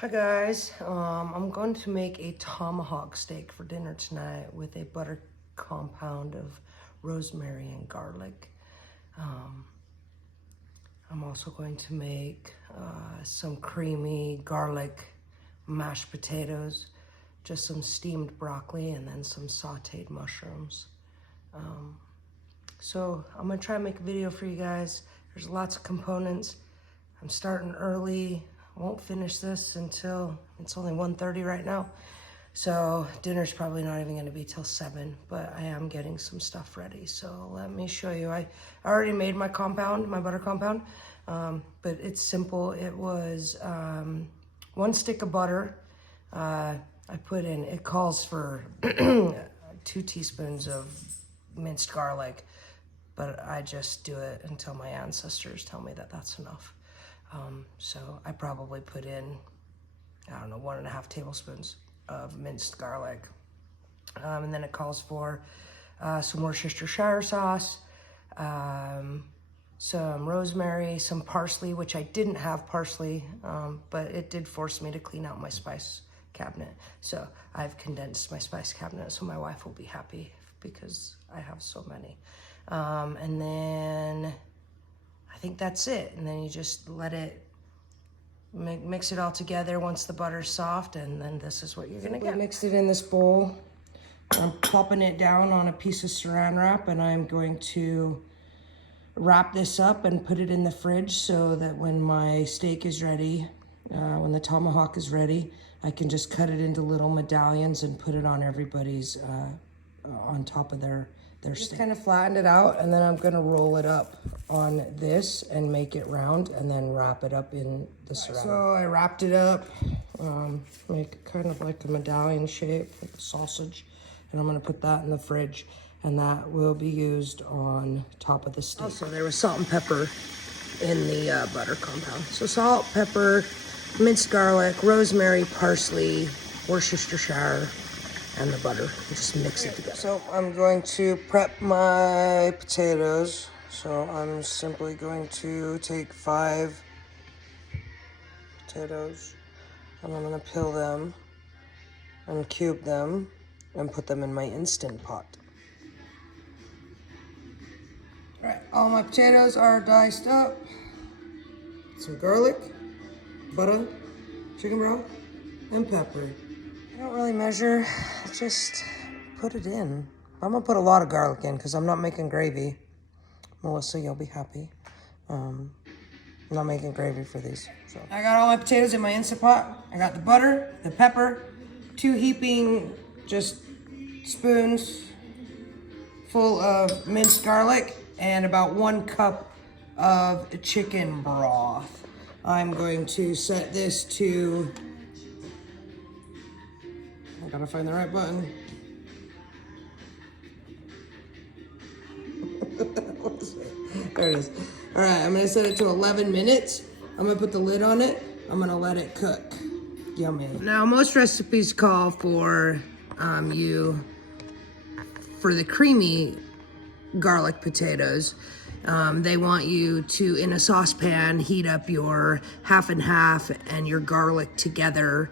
Hi guys, I'm going to make a tomahawk steak for dinner tonight with a butter compound of rosemary and garlic. I'm also going to make some creamy garlic mashed potatoes, just some steamed broccoli, and then some sautéed mushrooms. So I'm gonna try and make a video for you guys. There's lots of components. I'm starting early. I won't finish this until, it's only 1:30 right now. So dinner's probably not even gonna be till 7, but I am getting some stuff ready. So let me show you. I already made my compound, my butter compound, but it's simple. It was 1 stick of butter. I put in, it calls for 2 teaspoons of minced garlic, but I just do it until my ancestors tell me that that's enough. So I probably put in, I don't know, 1.5 tablespoons of minced garlic. And then it calls for some Worcestershire sauce, some rosemary, some parsley, which I didn't have parsley, but it did force me to clean out my spice cabinet. So I've condensed my spice cabinet, so my wife will be happy because I have so many. And then I think that's it. And then you just let it, mix it all together once the butter's soft, and then this is what you're gonna get. Mixed it in this bowl. I'm plopping it down on a piece of saran wrap, and I'm going to wrap this up and put it in the fridge so that when my steak is ready, when the tomahawk is ready, I can just cut it into little medallions and put it on everybody's, on top of their steak. Just kind of flattened it out, and then I'm gonna roll it up on this and make it round, and then wrap it up in the saran. So I wrapped it up, make it kind of like a medallion shape, like a sausage, and I'm gonna put that in the fridge, and that will be used on top of the steak. Also, there was salt and pepper in the butter compound. So salt, pepper, minced garlic, rosemary, parsley, Worcestershire, and the butter, and just mix it together. So I'm going to prep my potatoes. So I'm simply going to take 5 potatoes, and I'm gonna peel them and cube them and put them in my Instant Pot. All right, all my potatoes are diced up. Some garlic, butter, chicken broth, and pepper. I don't really measure, just put it in. I'm gonna put a lot of garlic in because I'm not making gravy. Melissa, you'll be happy. I'm not making gravy for these. So I got all my potatoes in my Instant Pot. I got the butter, the pepper, 2 heaping just spoons full of minced garlic, and about 1 cup of chicken broth. I'm going to set this to, I gotta find the right button. There it is. All right, I'm gonna set it to 11 minutes. I'm gonna put the lid on it. I'm gonna let it cook. Yummy. Now, most recipes call for for the creamy garlic potatoes, they want you to, in a saucepan, heat up your half and half and your garlic together,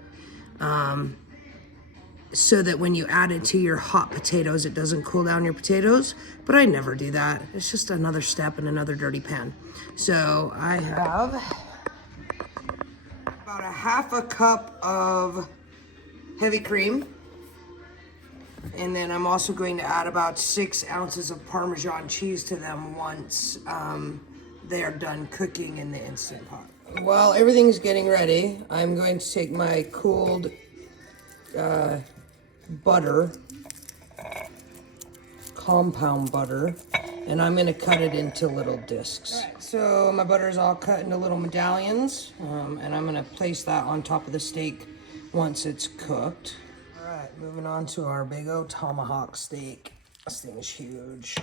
so that when you add it to your hot potatoes, it doesn't cool down your potatoes. But I never do that. It's just another step in another dirty pan. So I have about a 1/2 cup of heavy cream. And then I'm also going to add about 6 ounces of Parmesan cheese to them once they are done cooking in the Instant Pot. While everything's getting ready, I'm going to take my cooled butter, compound butter, and I'm gonna cut it into little discs. All right, so my butter is all cut into little medallions, and I'm gonna place that on top of the steak once it's cooked. All right, moving on to our big old tomahawk steak. This thing is huge.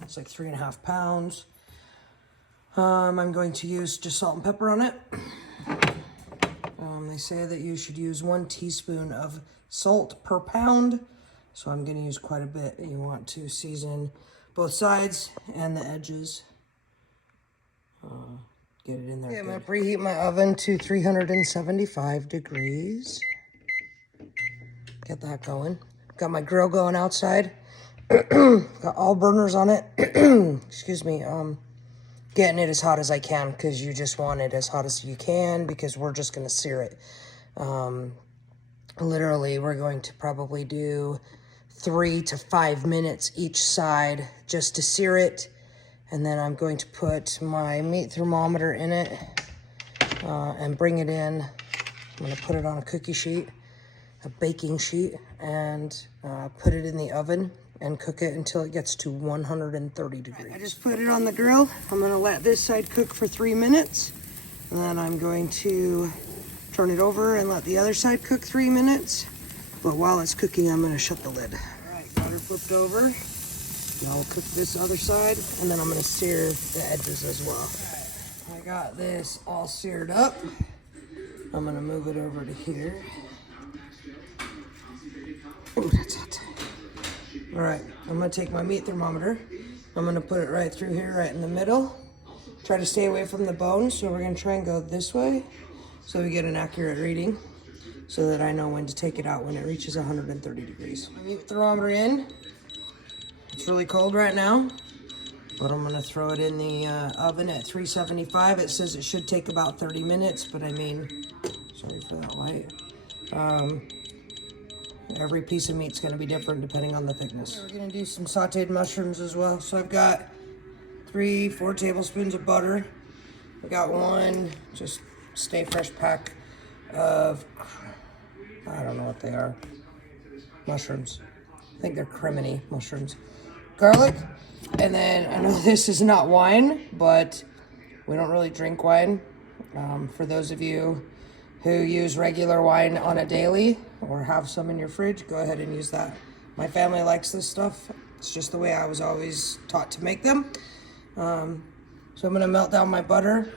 It's like 3.5 pounds. I'm going to use just salt and pepper on it. They say that you should use 1 teaspoon of salt per pound, so I'm gonna use quite a bit. You want to season both sides and the edges. get it in there. Okay, I'm gonna preheat my oven to 375 degrees. Get that going. Got my grill going outside. Got all burners on it. Excuse me. Getting it as hot as I can because you just want it as hot as you can because we're just gonna sear it. Literally, we're going to probably do 3 to 5 minutes each side just to sear it. And then I'm going to put my meat thermometer in it and bring it in. I'm gonna put it on a cookie sheet, a baking sheet, and put it in the oven and cook it until it gets to 130 degrees. I just put it on the grill. I'm gonna let this side cook for 3 minutes. And then I'm going to turn it over and let the other side cook 3 minutes. But while it's cooking, I'm gonna shut the lid. All right, got her flipped over. Now I'll cook this other side, and then I'm gonna sear the edges as well. I got this all seared up. I'm gonna move it over to here. Oh, that's hot. All right, I'm gonna take my meat thermometer. I'm gonna put it right through here, right in the middle. Try to stay away from the bone, so we're gonna try and go this way so we get an accurate reading so that I know when to take it out when it reaches 130 degrees. My meat thermometer in. It's really cold right now, but I'm gonna throw it in the oven at 375. It says it should take about 30 minutes, but I mean, sorry for that light. Every piece of meat's gonna be different depending on the thickness. We're gonna do some sauteed mushrooms as well. So I've got 3-4 tablespoons of butter. I got one just Stay Fresh pack of, I don't know what they are, mushrooms. I think they're criminy mushrooms. Garlic, and then I know this is not wine, but we don't really drink wine. For those of you who use regular wine on a daily or have some in your fridge, go ahead and use that. My family likes this stuff. It's just the way I was always taught to make them. So I'm gonna melt down my butter,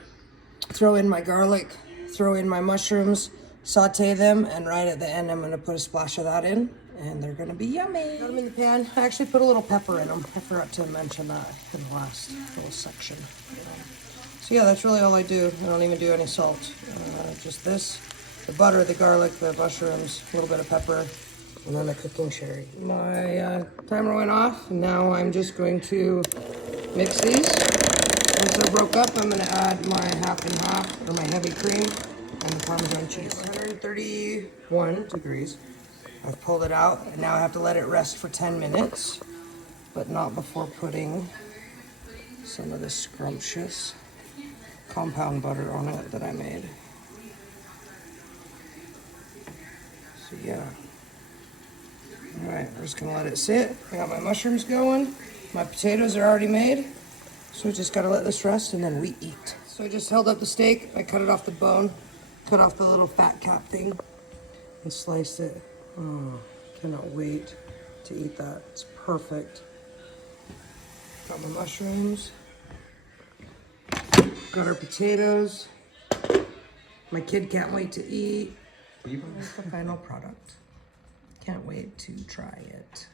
throw in my garlic, throw in my mushrooms, saute them, and right at the end I'm gonna put a splash of that in, and they're gonna be yummy. Got them in the pan. I actually put a little pepper in them. I forgot to mention that in the last little section. So yeah, that's really all I do. I don't even do any salt. Just this, the butter, the garlic, the mushrooms, a little bit of pepper, and then the cooking sherry. My timer went off, and now I'm just going to mix these. Once they're broke up, I'm gonna add my half and half, or my heavy cream, and the Parmesan cheese. 131 degrees. I've pulled it out, and now I have to let it rest for 10 minutes, but not before putting some of this scrumptious compound butter on it that I made. So yeah. All right, we're just gonna let it sit. I got my mushrooms going. My potatoes are already made. So we just gotta let this rest and then we eat. So I just held up the steak. I cut it off the bone, cut off the little fat cap thing, and sliced it. Oh, cannot wait to eat that. It's perfect. Got my mushrooms. Got our potatoes. My kid can't wait to eat. Here's the final product. Can't wait to try it.